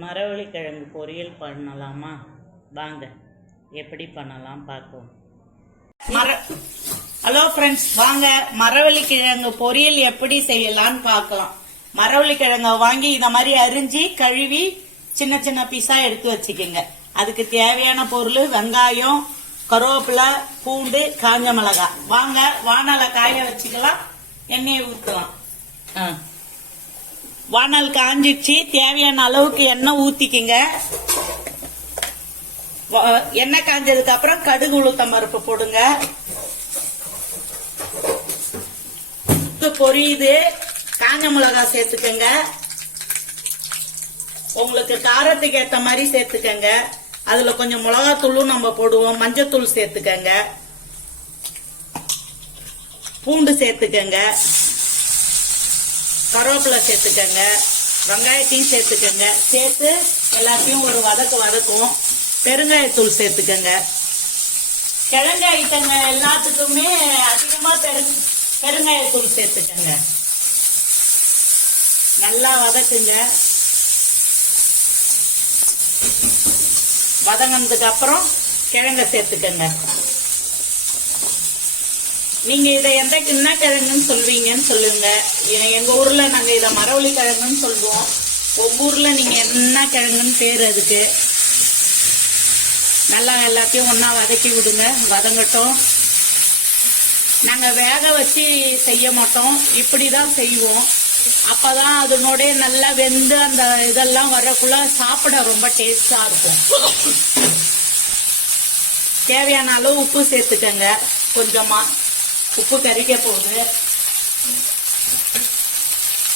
மரவள்ளிக்கிழங்கு பொரியல் பண்ணலாமா? வாங்க எப்படி பண்ணலாம் பார்ப்போம். ஹலோ ஃப்ரெண்ட்ஸ், வாங்க மரவள்ளிக்கிழங்கு பொரியல் எப்படி செய்யலாம்னு பார்க்கலாம். மரவள்ளிக்கிழங்க வாங்கி இந்த மாதிரி அரிஞ்சு கழுவி சின்ன சின்ன பீஸா எடுத்து வச்சுக்கோங்க. அதுக்கு தேவையான பொருள் வெங்காயம், கருவேப்பிலை, பூண்டு, காஞ்ச மிளகாய். வாங்க வானலை காய வச்சுக்கலாம், எண்ணெயை ஊற்றலாம். வானல் காஞ்சிச்சு, தேவையான அளவுக்கு எண்ணெய் ஊத்திக்கிங்க. எண்ணெய் காஞ்சதுக்கு அப்புறம் கடுகு உளுத்தம் பருப்பு போடுங்க. பொரியுது, காஞ்ச மிளகாய் சேர்த்துக்கங்க. உங்களுக்கு காரத்துக்கு ஏத்த மாதிரி சேர்த்துக்கங்க. அதுல கொஞ்சம் மிளகாத்தூளும் நம்ம போடுவோம். மஞ்சத்தூள் சேர்த்துக்கங்க. பூண்டு சேர்த்துக்கங்க. கருவேப்பிலை சேர்த்துக்கங்க. வெங்காயத்தையும் சேர்த்துக்கங்க. சேர்த்து எல்லாத்தையும் ஒரு வதக்கும். பெருங்காயத்தூள் சேர்த்துக்கங்க. கிழங்கு ஐட்டங்க எல்லாத்துக்குமே அதிகமா பெருங்காயத்தூள் சேர்த்துக்கங்க. நல்லா வதக்குங்க. வதங்கினதுக்கு அப்புறம் கிழங்க சேர்த்துக்கங்க. நீங்க இதை என்ன கிழங்குன்னு சொல்வீங்கன்னு சொல்லுங்க. எங்க ஊர்ல நாங்க இதை மரவள்ளி கிழங்குன்னு சொல்லுவோம். உங்க ஊர்ல நீங்க என்ன கிழங்குன்னு பேரு அதுக்கு. நல்லா எல்லாத்தையும் ஒன்னா வதக்கி விடுங்க. வதங்கட்டும். நாங்க வேக வச்சு செய்ய மாட்டோம், இப்படிதான் செய்வோம். அப்பதான் அதனோட நல்லா வெந்து அந்த இதெல்லாம் வரக்குள்ள சாப்பிட ரொம்ப டேஸ்டா இருக்கும். தேவையான அளவு உப்பு சேர்த்துக்கங்க. கொஞ்சமா உப்பு கறிக்க போகுது.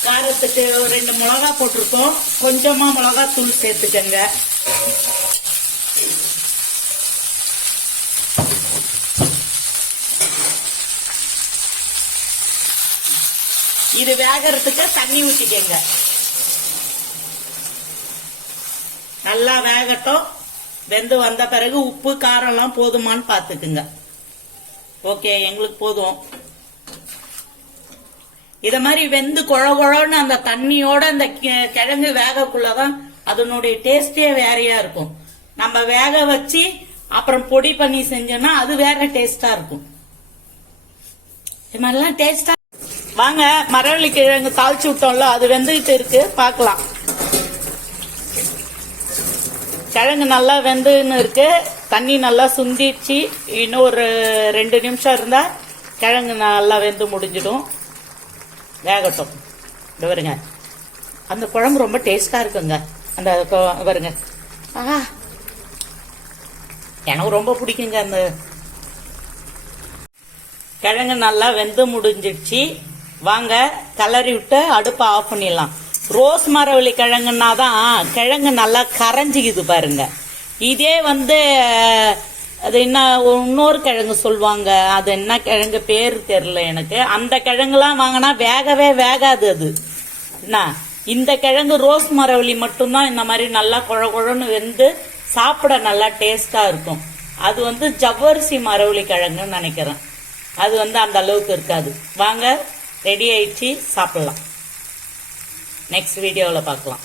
காரத்துக்கு 2 மிளகா போட்டிருக்கோம். கொஞ்சமா மிளகாத்தூள் சேர்த்துக்கங்க. இது வேகறதுக்கு தண்ணி ஊத்திக்கங்க. நல்லா வேகட்டும். வெந்து வந்த பிறகு உப்பு காரம் எல்லாம் போதுமான்னு பாத்துக்குங்க. ஓகே, எங்களுக்கு போதும். இத மாதிரி வெந்து குழன்னு அந்த தண்ணியோட அந்த கிழங்கு வேகக்குள்ளதான் அதனுடைய டேஸ்டே வேறையா இருக்கும். நம்ம வேக வச்சு அப்புறம் பொடி பண்ணி செஞ்சோம்னா அது வேற டேஸ்டா இருக்கும். இது மாதிரிலாம் டேஸ்டா. வாங்க மரவள்ளி கிழங்கு தாளிச்சு விட்டோம்ல, அது வெந்துகிட்டு இருக்கு, பார்க்கலாம். கிழங்கு நல்லா வெந்துன்னு இருக்கு. தண்ணி நல்லா சுந்திடுச்சு. இன்னும் ஒரு 2 நிமிஷம் இருந்தா கிழங்கு நல்லா வெந்து முடிஞ்சிடும். வேகட்டும். வருங்க, அந்த குழம்பு ரொம்ப டேஸ்டா இருக்குங்க. அந்த வருங்க, எனக்கு ரொம்ப பிடிக்குங்க. அந்த கிழங்கு நல்லா வெந்து முடிஞ்சிடுச்சு. வாங்க கலரி விட்டு அடுப்பை ஆஃப் பண்ணிடலாம். ரோஸ் மரவள்ளி கிழங்குன்னா தான் கிழங்கு நல்லா கரைஞ்சிக்குது பாருங்க. இதே அது என்ன இன்னொரு கிழங்கு சொல்லுவாங்க, அது என்ன கிழங்கு பேரு தெரியல எனக்கு. அந்த கிழங்குலாம் வாங்கினா வேகவே வேகாது. அது என்ன, இந்த கிழங்கு ரோஸ் மரவள்ளி மட்டும்தான் இந்த மாதிரி நல்லா குழன்னு வெந்து சாப்பிட நல்லா டேஸ்டா இருக்கும். அது ஜவ்வரிசி மரவள்ளி கிழங்குன்னு நினைக்கிறேன். அது அந்த அளவுக்கு இருக்காது. வாங்க, ரெடி ஆயிடுச்சு, சாப்பிடலாம். நெக்ஸ்ட் வீடியோவில் பார்க்கலாம்.